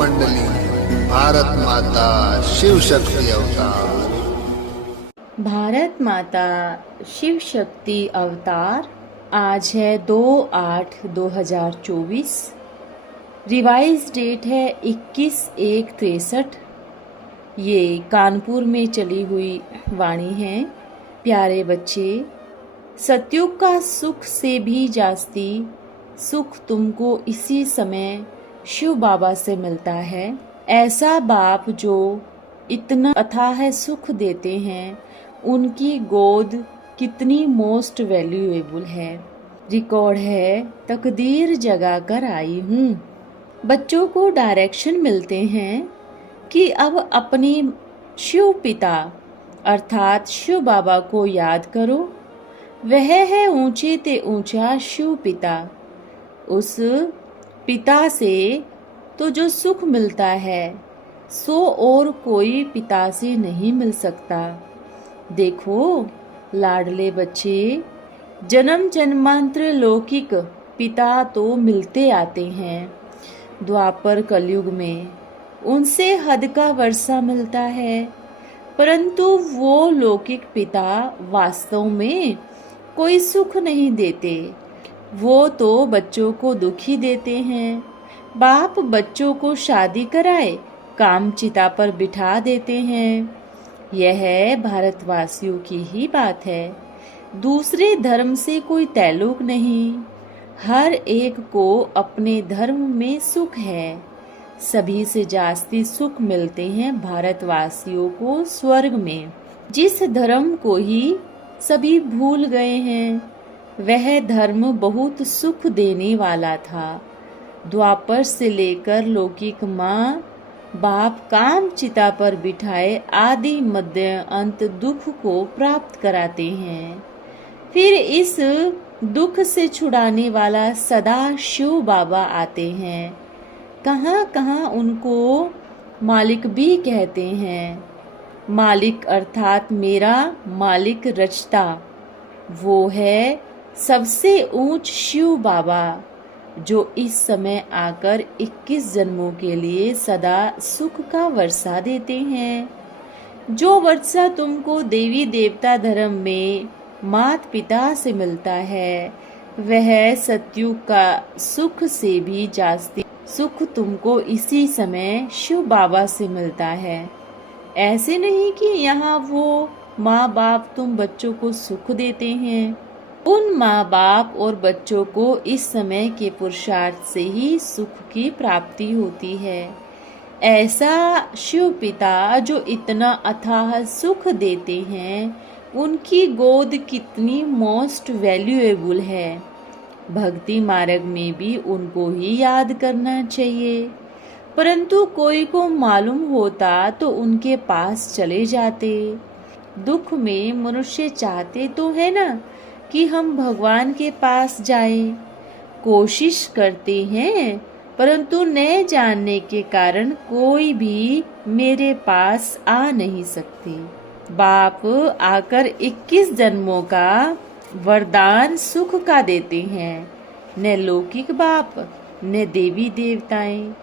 मंडली, भारत माता शिव शक्ति अवतार। भारत माता शिव शक्ति अवतार। आज है 2/8/2024। रिवाइज डेट है 21/1/63। ये कानपुर में चली हुई वाणी है। प्यारे बच्चे, सतयुग का सुख से भी जास्ती सुख तुमको इसी समय शिव बाबा से मिलता है। ऐसा बाप जो इतना अथाह सुख देते हैं, उनकी गोद कितनी मोस्ट वैल्यूएबल है। रिकॉर्ड है, तकदीर जगा कर आई हूँ। बच्चों को डायरेक्शन मिलते हैं कि अब अपनी शिव पिता अर्थात शिव बाबा को याद करो। वह है ऊंचे ते ऊंचा शिव पिता। उस पिता से तो जो सुख मिलता है सो और कोई पिता से नहीं मिल सकता। देखो लाडले बच्चे, जन्म जन्मांतर लौकिक पिता तो मिलते आते हैं। द्वापर कलयुग में उनसे हद का वर्षा मिलता है, परंतु वो लौकिक पिता वास्तव में कोई सुख नहीं देते। वो तो बच्चों को दुख ही देते हैं। बाप बच्चों को शादी कराए काम चिता पर बिठा देते हैं। यह भारतवासियों की ही बात है। दूसरे धर्म से कोई ताल्लुक नहीं। हर एक को अपने धर्म में सुख है। सभी से जास्ती सुख मिलते हैं भारतवासियों को स्वर्ग में। जिस धर्म को ही सभी भूल गए हैं, वह धर्म बहुत सुख देने वाला था। द्वापर से लेकर लौकिक माँ बाप काम चिता पर बिठाए आदि मध्य अंत दुख को प्राप्त कराते हैं। फिर इस दुख से छुड़ाने वाला सदा शिव बाबा आते हैं। कहाँ कहाँ उनको मालिक भी कहते हैं। मालिक अर्थात मेरा मालिक रचता, वो है सबसे ऊंच शिव बाबा, जो इस समय आकर 21 जन्मों के लिए सदा सुख का वर्षा देते हैं। जो वर्षा तुमको देवी देवता धर्म में मात पिता से मिलता है, वह सतयुग का सुख से भी जास्ती सुख तुमको इसी समय शिव बाबा से मिलता है। ऐसे नहीं कि यहाँ वो माँ बाप तुम बच्चों को सुख देते हैं। उन माँ बाप और बच्चों को इस समय के पुरुषार्थ से ही सुख की प्राप्ति होती है। ऐसा शिव पिता जो इतना अथाह सुख देते हैं, उनकी गोद कितनी मोस्ट वैल्यूएबल है। भक्ति मार्ग में भी उनको ही याद करना चाहिए। परंतु कोई को मालूम होता तो उनके पास चले जाते। दुख में मनुष्य चाहते तो है ना कि हम भगवान के पास जाएं। कोशिश करते हैं, परंतु न जानने के कारण कोई भी मेरे पास आ नहीं सकते। बाप आकर 21 जन्मों का वरदान सुख का देते हैं। न लौकिक बाप न देवी देवताएं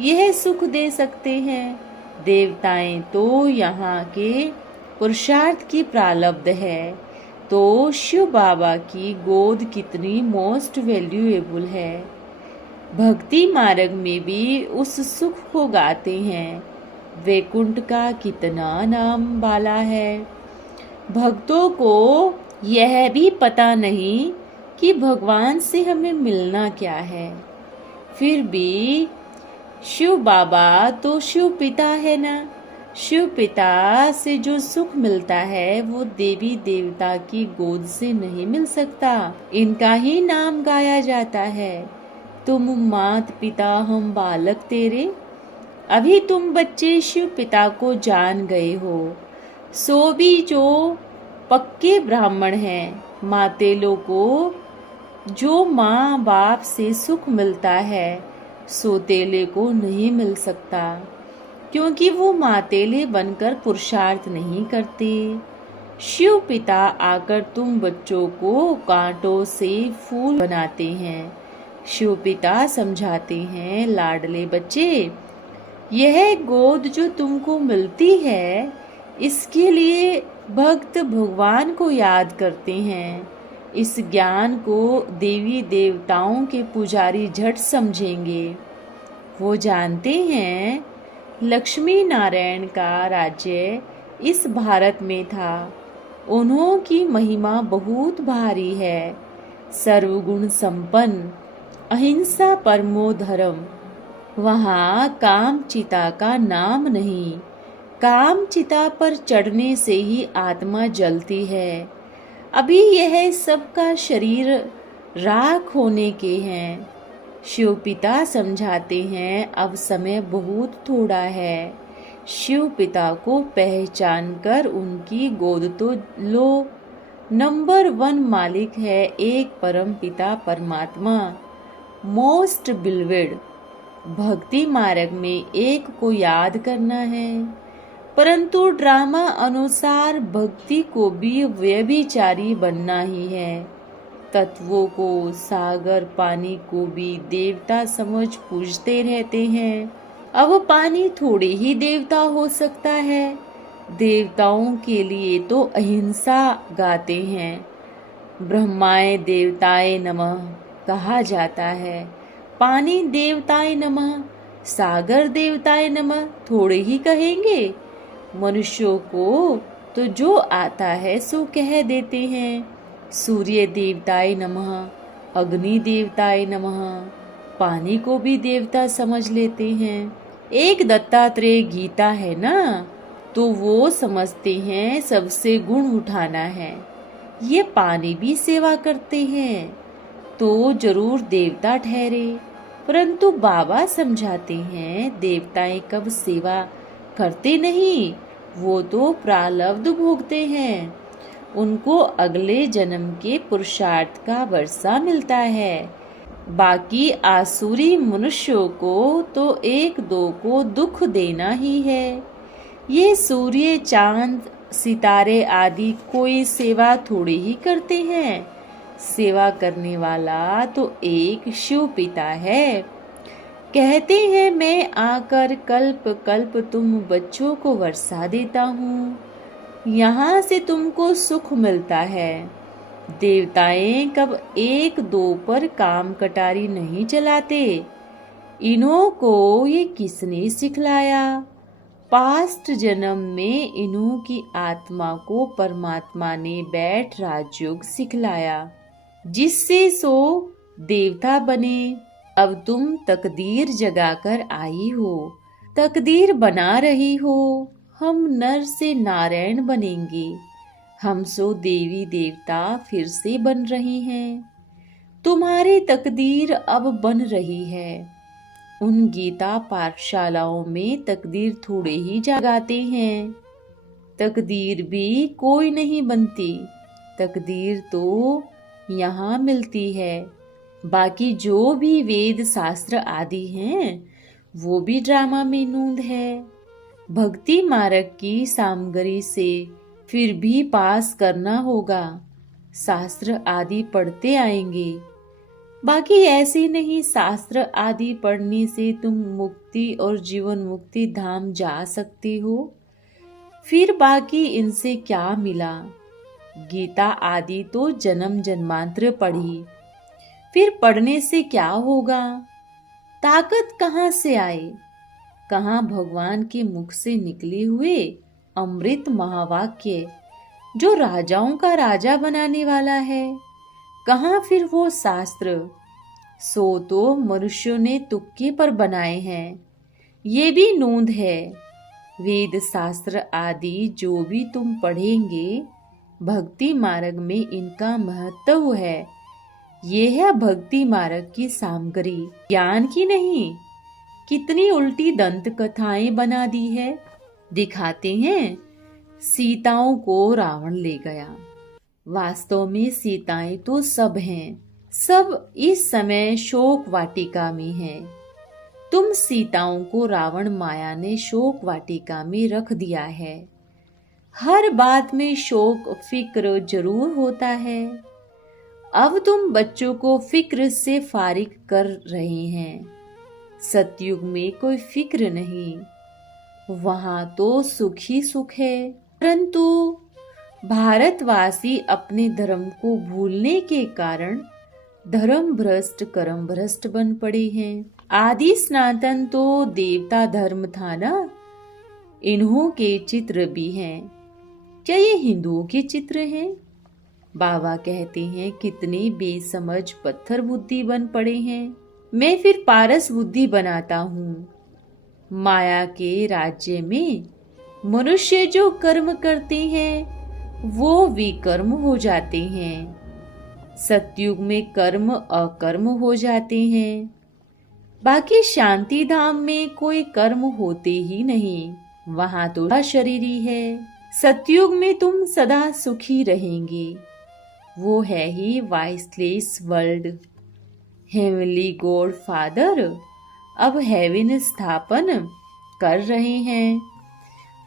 यह सुख दे सकते हैं। देवताएं तो यहाँ के पुरुषार्थ की प्रारब्ध है। तो शिव बाबा की गोद कितनी मोस्ट वैल्यूएबल है। भक्ति मार्ग में भी उस सुख को गाते हैं। वैकुंठ का कितना नाम बाला है। भक्तों को यह भी पता नहीं कि भगवान से हमें मिलना क्या है। फिर भी शिव बाबा तो शिव पिता है ना। शिव पिता से जो सुख मिलता है वो देवी देवता की गोद से नहीं मिल सकता। इनका ही नाम गाया जाता है। तुम मात पिता हम बालक तेरे। अभी तुम बच्चे शिव पिता को जान गए हो। सो भी जो पक्के ब्राह्मण हैं, मातेलों को जो माँ बाप से सुख मिलता है, सोतेले को नहीं मिल सकता, क्योंकि वो मातेले बनकर पुरुषार्थ नहीं करते। शिव पिता आकर तुम बच्चों को कांटों से फूल बनाते हैं। शिव पिता समझाते हैं, लाडले बच्चे यह गोद जो तुमको मिलती है, इसके लिए भक्त भगवान को याद करते हैं। इस ज्ञान को देवी देवताओं के पुजारी झट समझेंगे। वो जानते हैं लक्ष्मी नारायण का राज्य इस भारत में था। उन्हों की महिमा बहुत भारी है। सर्वगुण संपन्न, अहिंसा परमो धर्म। वहाँ काम चिता का नाम नहीं। काम चिता पर चढ़ने से ही आत्मा जलती है। अभी यह सबका शरीर राख होने के हैं। शिव पिता समझाते हैं अब समय बहुत थोड़ा है। शिव पिता को पहचान कर उनकी गोद तो लो। नंबर 1 मालिक है एक परम पिता परमात्मा, मोस्ट बिलवेड। भक्ति मार्ग में एक को याद करना है, परंतु ड्रामा अनुसार भक्ति को भी व्यभिचारी बनना ही है। तत्वों को, सागर पानी को भी देवता समझ पूजते रहते हैं। अब पानी थोड़े ही देवता हो सकता है। देवताओं के लिए तो अहिंसा गाते हैं। ब्रह्माय देवताय नमः कहा जाता है। पानी देवताय नमः, सागर देवताय नमः थोड़े ही कहेंगे। मनुष्यों को तो जो आता है सो कह देते हैं। सूर्य देवताय नमः, अग्नि देवताय नमः, पानी को भी देवता समझ लेते हैं। एक दत्तात्रेय गीता है ना, तो वो समझते हैं सबसे गुण उठाना है। ये पानी भी सेवा करते हैं तो जरूर देवता ठहरे। परंतु बाबा समझाते हैं देवताएं कब सेवा करते नहीं, वो तो प्रारब्ध भोगते हैं। उनको अगले जन्म के पुरुषार्थ का वर्षा मिलता है। बाकी आसुरी मनुष्यों को तो एक दो को दुख देना ही है। ये सूर्य, चांद, सितारे आदि कोई सेवा थोड़ी ही करते हैं। सेवा करने वाला तो एक शिव पिता है। कहते हैं मैं आकर कल्प कल्प तुम बच्चों को वर्षा देता हूँ, यहाँ से तुमको सुख मिलता है। देवताएं कब एक दो पर काम कटारी नहीं चलाते। इन्हों को ये किसने सिखलाया? पास्ट जन्म में इन्हों की आत्मा को परमात्मा ने बैठ राजयोग सिखलाया, जिससे सो देवता बने। अब तुम तकदीर जगाकर आई हो, तकदीर बना रही हो। हम नर से नारायण बनेंगे। हम सो देवी देवता फिर से बन रही हैं। तुम्हारी तकदीर अब बन रही है। उन गीता पाठशालाओं में तकदीर थोड़े ही जगाते हैं। तकदीर भी कोई नहीं बनती। तकदीर तो यहाँ मिलती है। बाकी जो भी वेद शास्त्र आदि हैं, वो भी ड्रामा में नूंद है। भक्ति मार्ग की सामग्री से फिर भी पास करना होगा। शास्त्र आदि पढ़ते आएंगे। बाकी ऐसे नहीं शास्त्र आदि पढ़ने से तुम मुक्ति और जीवन मुक्ति धाम जा सकते हो। फिर बाकी इनसे क्या मिला? गीता आदि तो जन्म जन्मांतर पढ़ी, फिर पढ़ने से क्या होगा? ताकत कहाँ से आए? कहाँ भगवान के मुख से निकले हुए अमृत महावाक्य जो राजाओं का राजा बनाने वाला है? कहाँ फिर वो शास्त्र? सो तो मनुष्यों ने तुक्के पर बनाए हैं। ये भी नोंद है। वेद शास्त्र आदि जो भी तुम पढ़ेंगे, भक्ति मार्ग में इनका महत्व है। ये है भक्ति मार्ग की सामग्री, ज्ञान की नहीं। कितनी उल्टी दंत कथाएं बना दी है। दिखाते हैं सीताओं को रावण ले गया। वास्तव में सीताएं तो सब हैं। सब इस समय शोक वाटिका में हैं। तुम सीताओं को रावण माया ने शोक वाटिका में रख दिया है। हर बात में शोक फिक्र जरूर होता है। अब तुम बच्चों को फिक्र से फारिग कर रहे हैं। सतयुग में कोई फिक्र नहीं, वहां तो सुख ही सुख है। परंतु भारतवासी अपने धर्म को भूलने के कारण धर्म भ्रष्ट कर्म भ्रष्ट बन पड़े हैं। आदि सनातन तो देवता धर्म था ना, इन्हों के चित्र भी हैं। क्या ये हिंदुओं के चित्र हैं? बाबा कहते हैं कितने बेसमझ पत्थर बुद्धि बन पड़े हैं। मैं फिर पारस बुद्धि बनाता हूँ। माया के राज्य में मनुष्य जो कर्म करते हैं वो विकर्म हो जाते हैं। सतयुग में कर्म अकर्म हो जाते हैं। बाकी शांति धाम में कोई कर्म होते ही नहीं, वहां तो शरीर ही है। सतयुग में तुम सदा सुखी रहेंगे, वो है ही viceless world. Heavenly God father अब हेवन स्थापन कर रहे हैं।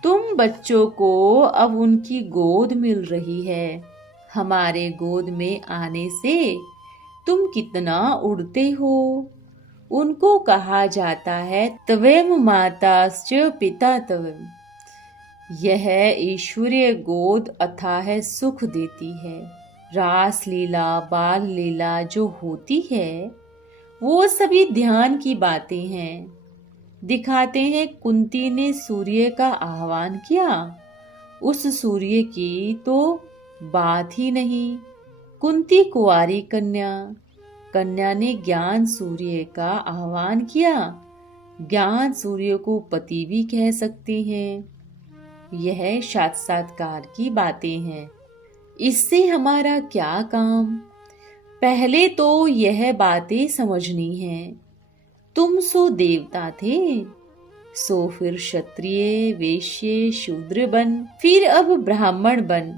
तुम बच्चों को अब उनकी गोद मिल रही है। हमारे गोद में आने से तुम कितना उड़ते हो। उनको कहा जाता है त्वयं माताश्च पिता त्वयं। यह ईश्वरीय गोद अथाह सुख देती है। रास लीला बाल लीला जो होती है वो सभी ध्यान की बातें हैं। दिखाते हैं कुंती ने सूर्य का आह्वान किया, उस सूर्य की तो बात ही नहीं। कुंती कुंवारी कन्या, कन्या ने ज्ञान सूर्य का आह्वान किया। ज्ञान सूर्य को पति भी कह सकते हैं। यह साक्षात्कार की बातें हैं। इससे हमारा क्या काम? पहले तो यह बातें समझनी है। तुम सो देवता थे, सो फिर क्षत्रिय वैश्य शूद्र बन, फिर अब ब्राह्मण बन,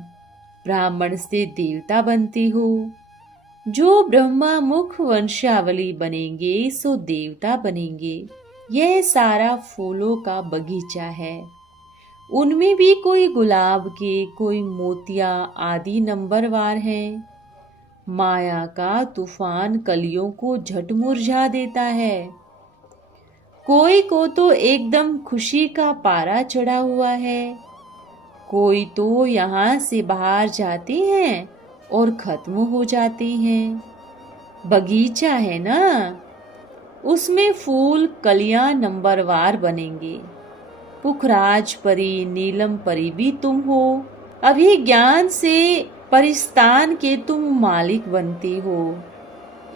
ब्राह्मण से देवता बनते हो। जो ब्रह्मा मुख वंशावली बनेंगे सो देवता बनेंगे। यह सारा फूलों का बगीचा है। उनमें भी कोई गुलाब के, कोई मोतिया आदि नंबरवार हैं। माया का तूफान कलियों को झट मुरझा देता है। कोई को तो एकदम खुशी का पारा चढ़ा हुआ है, कोई तो यहाँ से बाहर जाते हैं और खत्म हो जाते हैं। बगीचा है ना, उसमें फूल कलियां नंबरवार बनेंगे। पुखराज परी नीलम परी भी तुम हो। अभी ज्ञान से परिस्तान के तुम मालिक बनते हो।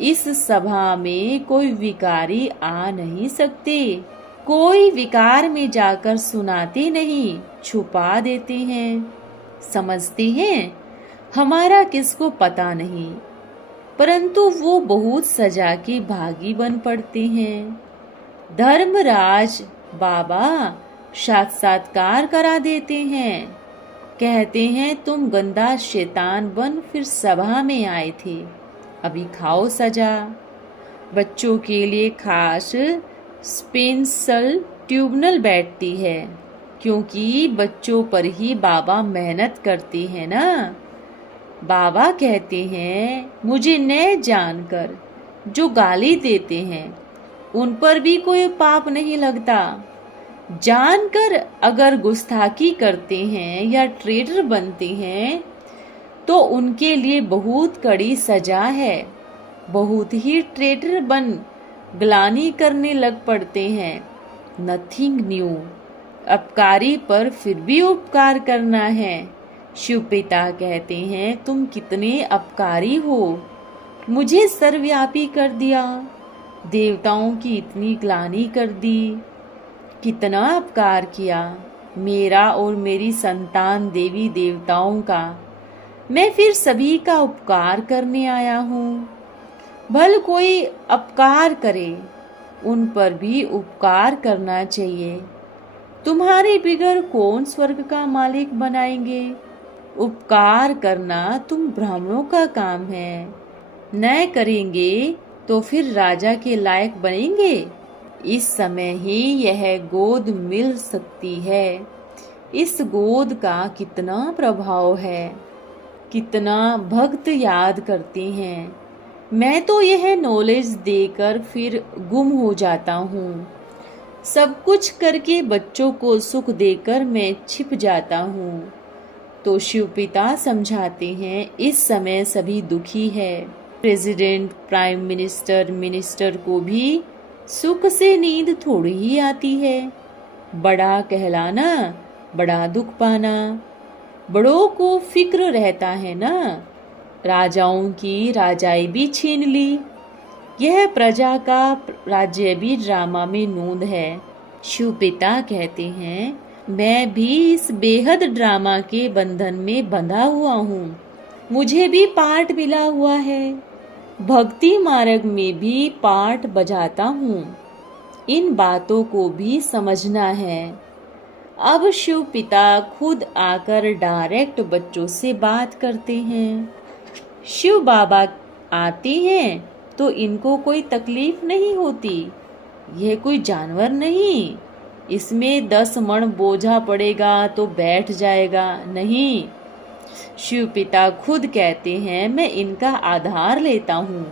इस सभा में कोई विकारी आ नहीं सकते। कोई विकार में जाकर सुनाते नहीं, छुपा देते हैं। समझते हैं हमारा किसको पता नहीं, परंतु वो बहुत सजा के भागी बन पड़ते हैं। धर्मराज बाबा साक्षात्कार करा देते हैं। कहते हैं तुम गंदा शैतान बन फिर सभा में आए थे, अभी खाओ सजा। बच्चों के लिए खास स्पेंसल ट्यूबनल बैठती है, क्योंकि बच्चों पर ही बाबा मेहनत करते हैं ना। बाबा कहते हैं मुझे न जानकर जो गाली देते हैं उन पर भी कोई पाप नहीं लगता। जानकर अगर गुस्ताखी करते हैं या ट्रेडर बनते हैं तो उनके लिए बहुत कड़ी सजा है। बहुत ही ट्रेडर बन ग्लानि करने लग पड़ते हैं। Nothing new. अपकारी पर फिर भी उपकार करना है। शिव पिता कहते हैं तुम कितने अपकारी हो, मुझे सर्वव्यापी कर दिया, देवताओं की इतनी ग्लानि कर दी। कितना अपकार किया मेरा और मेरी संतान देवी देवताओं का। मैं फिर सभी का उपकार करने आया हूँ। भल कोई अपकार करे, उन पर भी उपकार करना चाहिए। तुम्हारे बिगर कौन स्वर्ग का मालिक बनाएंगे? उपकार करना तुम ब्राह्मणों का काम है। न करेंगे तो फिर राजा के लायक बनेंगे। इस समय ही यह गोद मिल सकती है। इस गोद का कितना प्रभाव है, कितना भक्त याद करते हैं। मैं तो यह नॉलेज देकर फिर गुम हो जाता हूँ। सब कुछ करके बच्चों को सुख देकर मैं छिप जाता हूँ। तो शिव पिता समझाते हैं, इस समय सभी दुखी है। प्रेसिडेंट, प्राइम मिनिस्टर, मिनिस्टर को भी सुख से नींद थोड़ी ही आती है। बड़ा कहलाना, बड़ा दुख पाना। बड़ों को फिक्र रहता है ना, राजाओं की राजाई भी छीन ली। यह प्रजा का राज्य भी ड्रामा में नोंद है। शिव पिता कहते हैं, मैं भी इस बेहद ड्रामा के बंधन में बंधा हुआ हूँ। मुझे भी पार्ट मिला हुआ है। भक्ति मार्ग में भी पार्ट बजाता हूँ। इन बातों को भी समझना है। अब शिव पिता खुद आकर डायरेक्ट बच्चों से बात करते हैं। शिव बाबा आते हैं तो इनको कोई तकलीफ नहीं होती। यह कोई जानवर नहीं, इसमें 10 मण बोझा पड़ेगा तो बैठ जाएगा, नहीं। शिव पिता खुद कहते हैं, मैं इनका आधार लेता हूँ।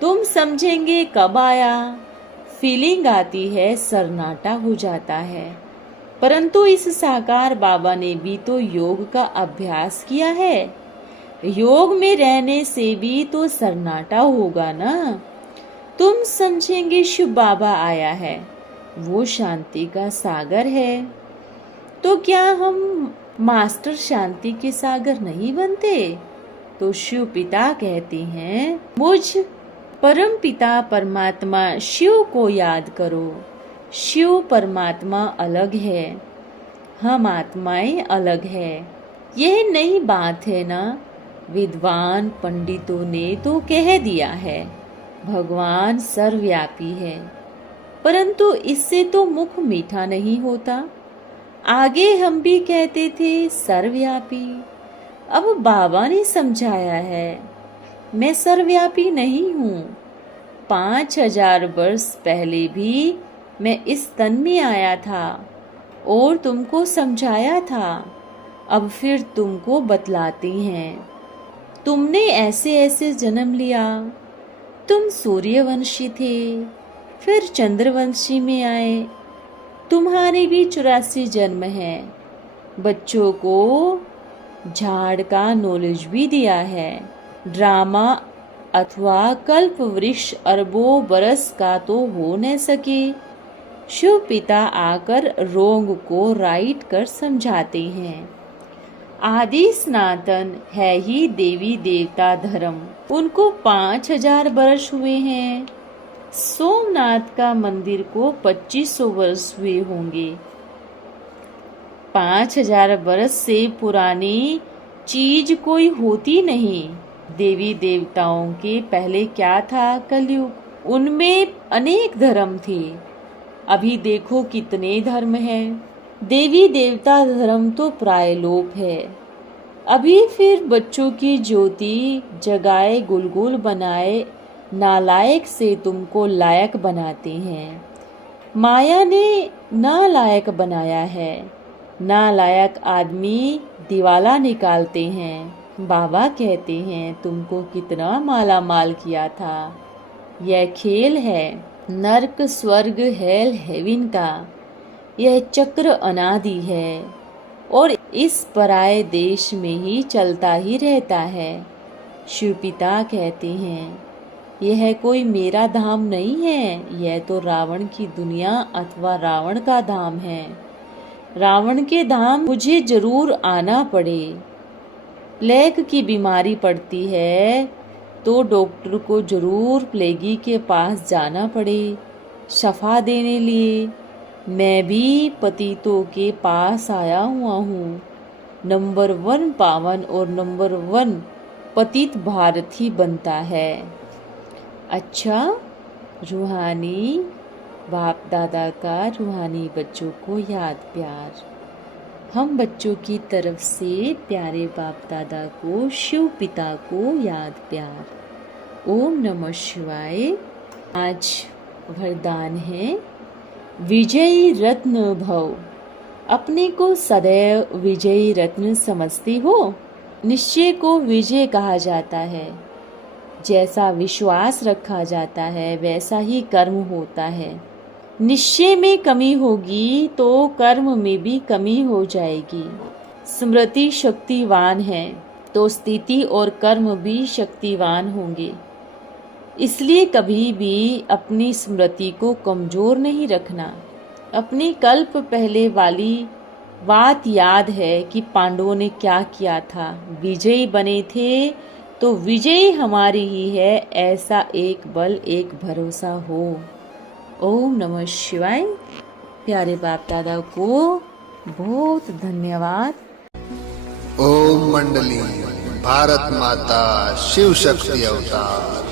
तुम समझेंगे कब आया। फीलिंग आती है, सन्नाटा हो जाता है। परंतु इस साकार बाबा ने भी तो योग का अभ्यास किया है। योग में रहने से भी तो सन्नाटा होगा ना। तुम समझेंगे शिव बाबा आया है, वो शांति का सागर है। तो क्या हम मास्टर शांति के सागर नहीं बनते? तो शिव पिता कहते हैं, मुझ परम पिता परमात्मा शिव को याद करो। शिव परमात्मा अलग है, हम आत्माएं अलग है। यह नई बात है ना। विद्वान पंडितों ने तो कह दिया है, भगवान सर्वव्यापी है। परंतु इससे तो मुख मीठा नहीं होता। आगे हम भी कहते थे सर्वव्यापी। अब बाबा ने समझाया है, मैं सर्वव्यापी नहीं हूँ। 5000 वर्ष पहले भी मैं इस तन में आया था और तुमको समझाया था। अब फिर तुमको बतलाते हैं। तुमने ऐसे ऐसे जन्म लिया। तुम सूर्यवंशी थे, फिर चंद्रवंशी में आए। तुम्हारे भी 84 जन्म हैं। बच्चों को झाड़ का नॉलेज भी दिया है। ड्रामा अथवा कल्प वृक्ष अरबों बरस का तो हो न सके। शिव पिता आकर रोंग को राइट कर समझाते हैं। आदि सनातन है ही देवी देवता धर्म। उनको 5000 वर्ष हुए हैं। सोमनाथ का मंदिर को 2500 वर्ष हुए होंगे। 5000 वर्ष से पुरानी चीज कोई होती नहीं। देवी देवताओं के पहले क्या था? कलयुग। उनमें अनेक धर्म थे। अभी देखो कितने धर्म हैं। देवी देवता धर्म तो प्राय लोप है। अभी फिर बच्चों की ज्योति जगाए, गुलगुल बनाए, नालायक से तुमको लायक बनाते हैं। माया ने नालायक बनाया है। नालायक आदमी दिवाला निकालते हैं। बाबा कहते हैं, तुमको कितना माला माल किया था। यह खेल है नर्क स्वर्ग हेल हेवन का। यह चक्र अनादि है और इस पराये देश में ही चलता ही रहता है। शिव पिता कहते हैं, यह कोई मेरा धाम नहीं है। यह तो रावण की दुनिया अथवा रावण का धाम है। रावण के धाम मुझे जरूर आना पड़े। प्लेग की बीमारी पड़ती है तो डॉक्टर को जरूर प्लेगी के पास जाना पड़े शफा देने लिए। मैं भी पतितों के पास आया हुआ हूँ। नंबर 1 पावन और नंबर 1 पतित भारत ही बनता है। अच्छा, रूहानी बाप दादा का रूहानी बच्चों को याद प्यार। हम बच्चों की तरफ से प्यारे बाप दादा को, शिव पिता को याद प्यार। ओम नमः शिवाय। आज वरदान है, विजयी रत्न भव। अपने को सदैव विजयी रत्न समझती हो। निश्चय को विजय कहा जाता है। जैसा विश्वास रखा जाता है वैसा ही कर्म होता है। निश्चय में कमी होगी तो कर्म में भी कमी हो जाएगी। स्मृति शक्तिवान है तो स्थिति और कर्म भी शक्तिवान होंगे। इसलिए कभी भी अपनी स्मृति को कमजोर नहीं रखना। अपनी कल्प पहले वाली बात याद है कि पांडवों ने क्या किया था। विजयी बने थे तो विजयी हमारी ही है, ऐसा एक बल एक भरोसा हो। ओम नमः शिवाय। प्यारे बाप दादा को बहुत धन्यवाद। ओम मंडली भारत माता शिव शक्ति अवतार।